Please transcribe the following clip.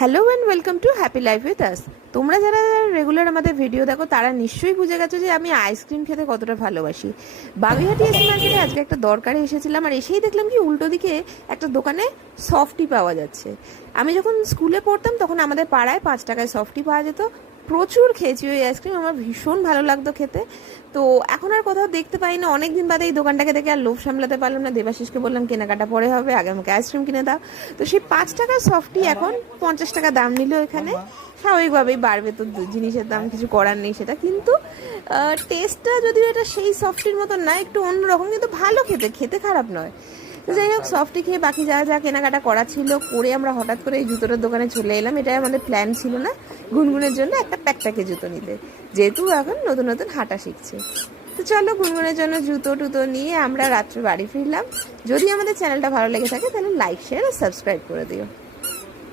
Hello and welcome to happy life with us. তোমরা যারা regular আমাদের ভিডিও দেখো তারা নিশ্চয়ই বুঝে গেছো যে আমি আইসক্রিম খেতে কতটা ভালোবাসি। বাগুইহাটি এসি মার্কেটে আজকে একটা দরকারে এসেছিলাম, আর এসেই দেখলাম কি উল্টো দিকে একটা দোকানে সফটি পাওয়া যাচ্ছে। আমি যখন স্কুলে পড়তাম তখন আমাদের পাড়ায় 5 টাকায় সফটি পাওয়া যেত। প্রচুর খেয়েছি ওই আইসক্রিম, আমার ভীষণ ভালো লাগতো খেতে। তো এখন আর কোথাও দেখতে পাই না, অনেক দিন বাদে এই দোকানটাকে দেখে আর লোভ সামলাতে পারলাম না। দেবাশিসকে বললাম কেনাকাটা পরে হবে, আগে আমাকে আইসক্রিম কিনে দাও। তো সেই 5 টাকার সফটি এখন 50 টাকা দাম নিল এখানে। স্বাভাবিকভাবেই বাড়বে, তো জিনিসের দাম, কিছু করার নেই সেটা। কিন্তু টেস্টটা যদিও এটা সেই সফটির মতন না, একটু অন্যরকম, কিন্তু ভালো খেতে, খেতে খারাপ নয়। তো যাই হোক, সফটি খেয়ে বাকি যা যা কেনাকাটা করা ছিল করে আমরা হঠাৎ করে এই জুতোটার দোকানে চলে এলাম। এটাই আমাদের প্ল্যান ছিল না, গুনগুনের জন্য একটা প্যাকপ্যাকে জুতো নিতে, যেহেতু এখন নতুন নতুন হাঁটা শিখছে। তো চলো, গুনগুনের জন্য জুতো টুতো নিয়ে আমরা রাত্রে বাড়ি ফিরলাম। যদি আমাদের চ্যানেলটা ভালো লেগে থাকে তাহলে লাইক, শেয়ার আর সাবস্ক্রাইব করে দিও।